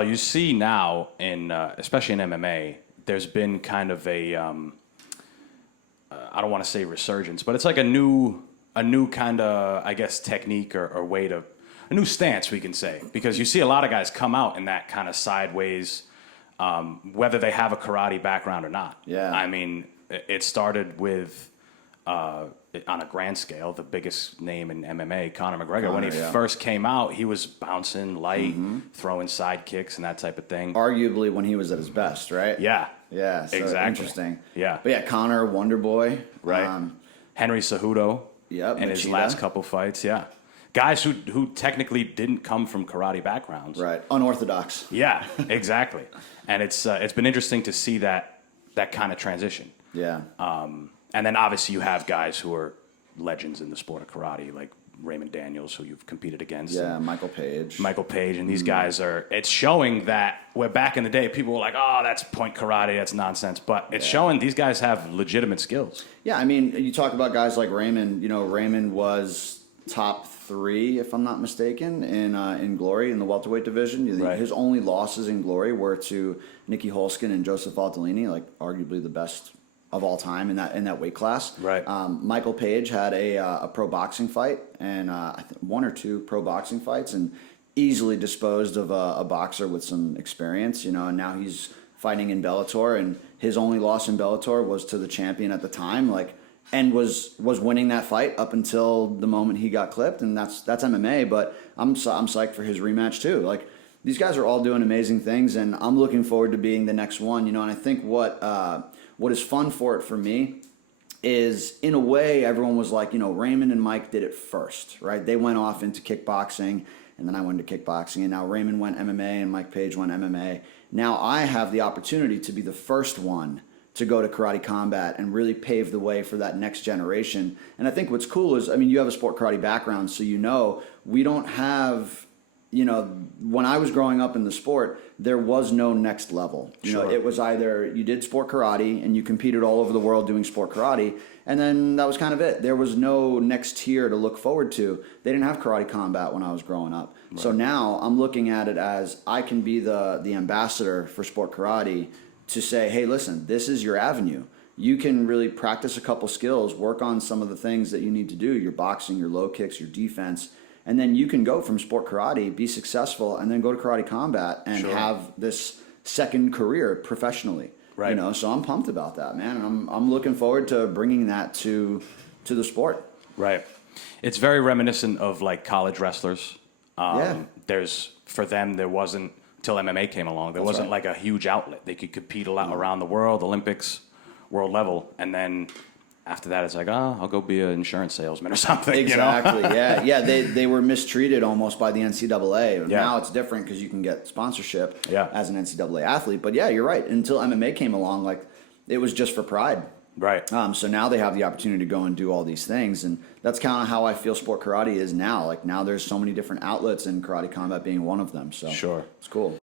You see now in especially in MMA, there's been kind of a I don't want to say resurgence, but it's like a new kind of, I guess, technique or way to a new stance, we can say, because you see a lot of guys come out in that kind of sideways, whether they have a karate background or not. Yeah. I mean, it started with on a grand scale, the biggest name in MMA, Conor McGregor. When he first came out, he was bouncing light, throwing side kicks and that type of thing. Arguably when he was at his best, right? Yeah. Yeah, so exactly. Interesting. Yeah. But yeah, Conor, Wonder Boy. Right. Henry Cejudo. Yep. In his last couple fights, yeah. Guys who technically didn't come from karate backgrounds. Right. Unorthodox. Yeah, exactly. And it's been interesting to see that kind of transition. Yeah. And then obviously you have guys who are legends in the sport of karate, like Raymond Daniels, who you've competed against. Yeah, Michael Page. And these guys it's showing that where back in the day people were like, oh, that's point karate, that's nonsense. But it's showing these guys have legitimate skills. Yeah, I mean, you talk about guys like Raymond. You know, Raymond was top 3, if I'm not mistaken, in Glory in the welterweight division. Right. His only losses in Glory were to Nicky Holskin and Joseph Valtellini, like arguably the best of all time in that weight class. Right. Michael Page had a pro boxing fight and I think 1 or 2 pro boxing fights and easily disposed of a boxer with some experience, you know, and now he's fighting in Bellator, and his only loss in Bellator was to the champion at the time, and was winning that fight up until the moment he got clipped, and that's MMA. But I'm psyched for his rematch too. Like, these guys are all doing amazing things, and I'm looking forward to being the next one. You know, and I think what is fun for it for me is, in a way, everyone was like, you know, Raymond and Mike did it first, right? They went off into kickboxing, and then I went to kickboxing, and now Raymond went MMA and Mike Page went MMA. Now I have the opportunity to be the first one to go to karate combat and really pave the way for that next generation. And I think what's cool is, I mean, you have a sport karate background, so you know, we don't have, you know, when I was growing up in the sport, there was no next level. You know, it was either you did sport karate and you competed all over the world doing sport karate, and then that was kind of it. There was no next tier to look forward to. They didn't have karate combat when I was growing up. Right. So now I'm looking at it as I can be the ambassador for sport karate to say, hey, listen, this is your avenue. You can really practice a couple skills, work on some of the things that you need to do, your boxing, your low kicks, your defense, and then you can go from sport karate, be successful, and then go to karate combat and have this second career professionally. Right. You know, so I'm pumped about that, man. And I'm looking forward to bringing that to the sport. Right. It's very reminiscent of like college wrestlers. For them, there wasn't, till MMA came along, there wasn't like a huge outlet. They could compete a lot around the world, Olympics, world level, and then after that, it's like, I'll go be an insurance salesman or something. Exactly. You know? Yeah. They were mistreated almost by the NCAA. Yeah. Now it's different because you can get sponsorship as an NCAA athlete. But yeah, you're right. Until MMA came along, like, it was just for pride. Right. So now they have the opportunity to go and do all these things, and that's kind of how I feel sport karate is now. Like, now there's so many different outlets, and karate combat being one of them. So sure, it's cool.